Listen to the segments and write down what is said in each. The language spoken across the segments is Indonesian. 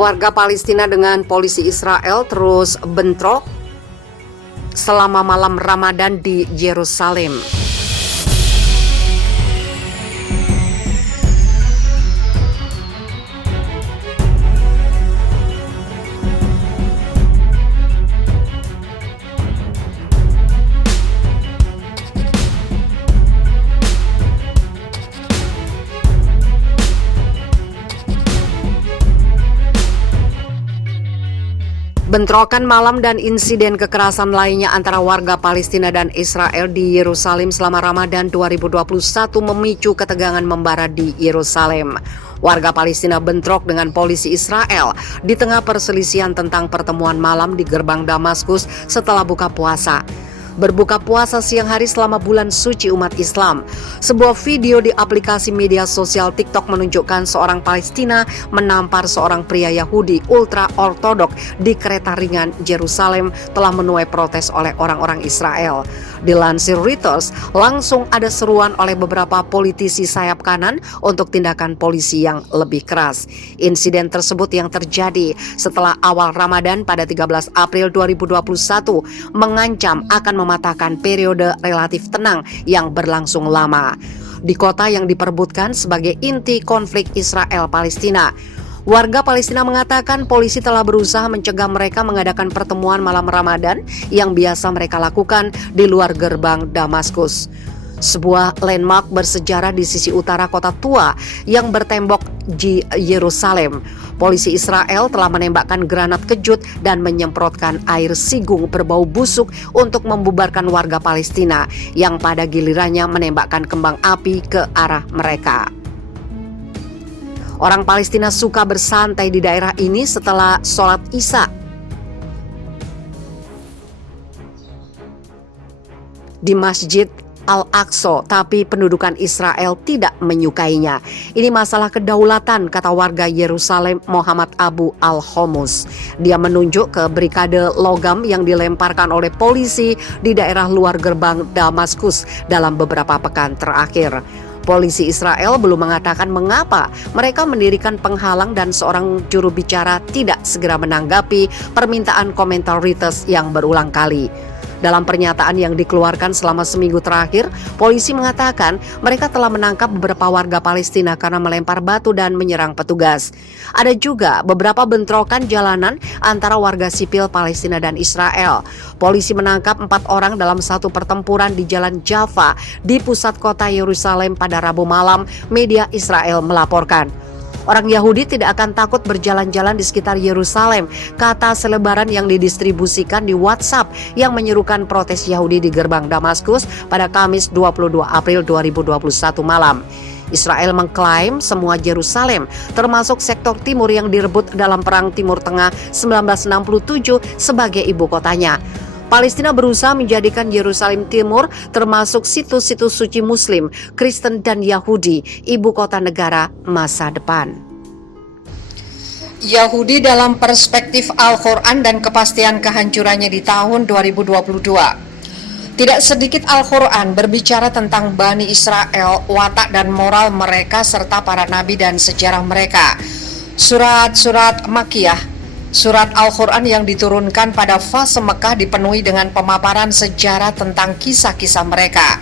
Warga Palestina dengan polisi Israel terus bentrok selama malam Ramadan di Yerusalem. Bentrokan malam dan insiden kekerasan lainnya antara warga Palestina dan Israel di Yerusalem selama Ramadan 2021 memicu ketegangan membara di Yerusalem. Warga Palestina bentrok dengan polisi Israel di tengah perselisihan tentang pertemuan malam di gerbang Damaskus setelah buka puasa. Berbuka puasa siang hari selama bulan suci umat Islam. Sebuah video di aplikasi media sosial TikTok menunjukkan seorang Palestina menampar seorang pria Yahudi ultra-ortodok di kereta ringan Yerusalem telah menuai protes oleh orang-orang Israel. Dilansir Reuters, langsung ada seruan oleh beberapa politisi sayap kanan untuk tindakan polisi yang lebih keras. Insiden tersebut yang terjadi setelah awal Ramadan pada 13 April 2021 mengancam akan mematahkan periode relatif tenang yang berlangsung lama di kota yang diperebutkan sebagai inti konflik Israel-Palestina. Warga Palestina mengatakan polisi telah berusaha mencegah mereka mengadakan pertemuan malam Ramadan yang biasa mereka lakukan di luar gerbang Damaskus, sebuah landmark bersejarah di sisi utara kota tua yang bertembok di Yerusalem. Polisi Israel telah menembakkan granat kejut dan menyemprotkan air sigung berbau busuk untuk membubarkan warga Palestina yang pada gilirannya menembakkan kembang api ke arah mereka. Orang Palestina suka bersantai di daerah ini setelah sholat Isya. Di Masjid Al-Aqsa, tapi pendudukan Israel tidak menyukainya. Ini masalah kedaulatan, kata warga Yerusalem Muhammad Abu Al-Homus. Dia menunjuk ke brigade logam yang dilemparkan oleh polisi di daerah luar gerbang Damaskus dalam beberapa pekan terakhir. Polisi Israel belum mengatakan mengapa mereka mendirikan penghalang dan seorang juru bicara tidak segera menanggapi permintaan komentar Reuters yang berulang kali. Dalam pernyataan yang dikeluarkan selama seminggu terakhir, polisi mengatakan mereka telah menangkap beberapa warga Palestina karena melempar batu dan menyerang petugas. Ada juga beberapa bentrokan jalanan antara warga sipil Palestina dan Israel. Polisi menangkap 4 orang dalam satu pertempuran di Jalan Jaffa di pusat kota Yerusalem pada Rabu malam, media Israel melaporkan. Orang Yahudi tidak akan takut berjalan-jalan di sekitar Yerusalem, kata selebaran yang didistribusikan di WhatsApp yang menyerukan protes Yahudi di gerbang Damaskus pada Kamis 22 April 2021 malam. Israel mengklaim semua Yerusalem, termasuk sektor timur yang direbut dalam Perang Timur Tengah 1967 sebagai ibu kotanya. Palestina berusaha menjadikan Yerusalem Timur, termasuk situs-situs suci Muslim, Kristen, dan Yahudi, ibu kota negara masa depan. Yahudi dalam perspektif Al-Quran dan kepastian kehancurannya di tahun 2022. Tidak sedikit Al-Quran berbicara tentang Bani Israel, watak dan moral mereka, serta para nabi dan sejarah mereka. Surat-surat Makkiyah, surat Al-Quran yang diturunkan pada fase Mekah, dipenuhi dengan pemaparan sejarah tentang kisah-kisah mereka,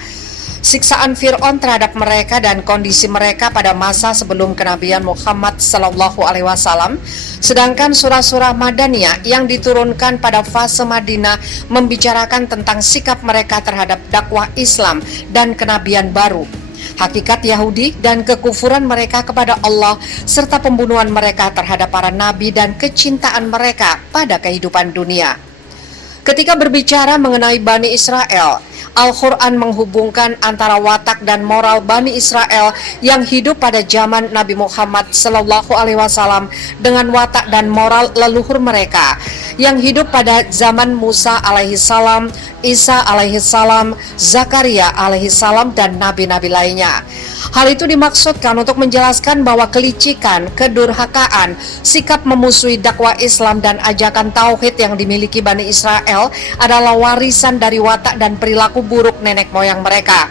siksaan Fir'aun terhadap mereka dan kondisi mereka pada masa sebelum kenabian Muhammad SAW. Sedangkan surah-surah Madaniyah yang diturunkan pada fase Madinah membicarakan tentang sikap mereka terhadap dakwah Islam dan kenabian baru, hakikat Yahudi dan kekufuran mereka kepada Allah, serta pembunuhan mereka terhadap para nabi dan kecintaan mereka pada kehidupan dunia. Ketika berbicara mengenai Bani Israel, Al-Quran menghubungkan antara watak dan moral Bani Israel yang hidup pada zaman Nabi Muhammad SAW dengan watak dan moral leluhur mereka yang hidup pada zaman Musa alaihissalam, Isa alaihissalam, Zakaria alaihissalam, dan nabi-nabi lainnya. Hal itu dimaksudkan untuk menjelaskan bahwa kelicikan, kedurhakaan, sikap memusuhi dakwah Islam dan ajakan tauhid yang dimiliki Bani Israel adalah warisan dari watak dan perilaku buruk nenek moyang mereka.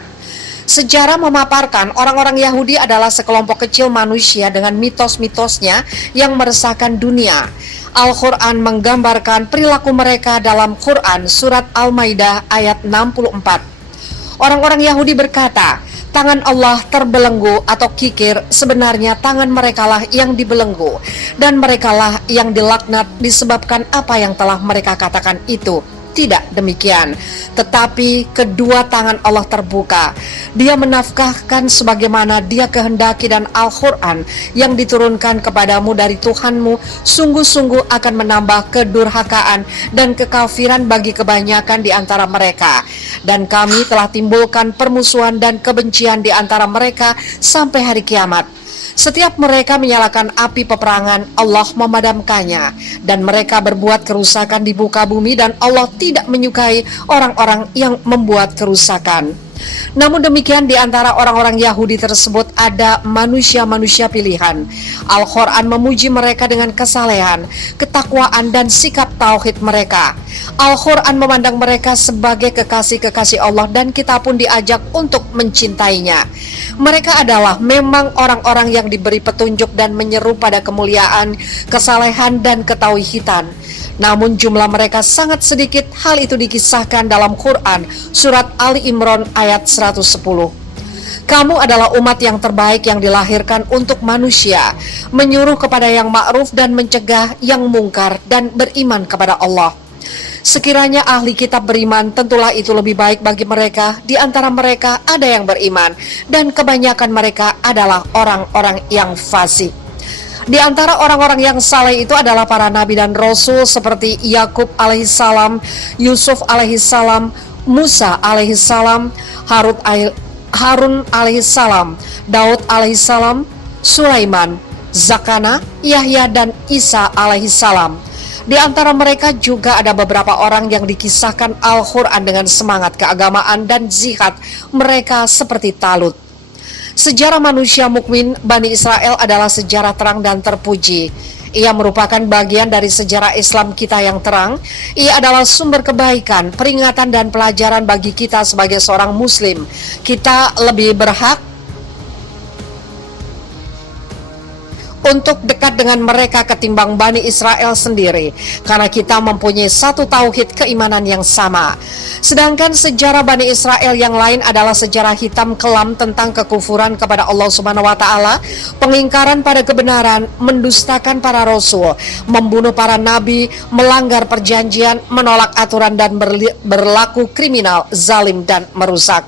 Sejarah memaparkan orang-orang Yahudi adalah sekelompok kecil manusia dengan mitos-mitosnya yang meresahkan dunia. Al-Quran menggambarkan perilaku mereka dalam Quran Surat Al-Maidah ayat 64. Orang-orang Yahudi berkata, tangan Allah terbelenggu atau kikir, sebenarnya tangan merekalah yang dibelenggu, dan merekalah yang dilaknat disebabkan apa yang telah mereka katakan itu. Tidak demikian, tetapi kedua tangan Allah terbuka. Dia menafkahkan sebagaimana Dia kehendaki, dan Al-Quran yang diturunkan kepadamu dari Tuhanmu sungguh-sungguh akan menambah kedurhakaan dan kekafiran bagi kebanyakan di antara mereka. Dan kami telah timbulkan permusuhan dan kebencian di antara mereka sampai hari kiamat. Setiap mereka menyalakan api peperangan, Allah memadamkannya, dan mereka berbuat kerusakan di muka bumi, dan Allah tidak menyukai orang-orang yang membuat kerusakan. Namun demikian, di antara orang-orang Yahudi tersebut ada manusia-manusia pilihan. Al-Quran memuji mereka dengan kesalehan, ketakwaan, dan sikap tauhid mereka. Al-Quran memandang mereka sebagai kekasih-kekasih Allah, dan kita pun diajak untuk mencintainya. Mereka adalah memang orang-orang yang diberi petunjuk dan menyeru pada kemuliaan, kesalehan, dan ketauhidan. Namun jumlah mereka sangat sedikit. Hal itu dikisahkan dalam Quran Surat Ali Imran ayat 110. Kamu adalah umat yang terbaik yang dilahirkan untuk manusia, menyuruh kepada yang ma'ruf dan mencegah yang mungkar, dan beriman kepada Allah. Sekiranya ahli kitab beriman, tentulah itu lebih baik bagi mereka. Di antara mereka ada yang beriman, dan kebanyakan mereka adalah orang-orang yang fasik. Di antara orang-orang yang saleh itu adalah para nabi dan rasul seperti Yakub alaihissalam, Yusuf alaihissalam, Musa alaihissalam, Harun alaihissalam, Daud alaihissalam, Sulaiman, Zakana, Yahya, dan Isa alaihissalam. Di antara mereka juga ada beberapa orang yang dikisahkan Al-Quran dengan semangat keagamaan dan jihad mereka seperti Talut. Sejarah manusia mukmin Bani Israel adalah sejarah terang dan terpuji. Ia merupakan bagian dari sejarah Islam kita yang terang. Ia adalah sumber kebaikan, peringatan, dan pelajaran bagi kita sebagai seorang muslim. Kita lebih berhak untuk dekat dengan mereka ketimbang Bani Israel sendiri, karena kita mempunyai satu tauhid keimanan yang sama. Sedangkan sejarah Bani Israel yang lain adalah sejarah hitam kelam tentang kekufuran kepada Allah Subhanahu wa Ta'ala, pengingkaran pada kebenaran, mendustakan para rasul, membunuh para nabi, melanggar perjanjian, menolak aturan, dan berlaku kriminal, zalim, dan merusak.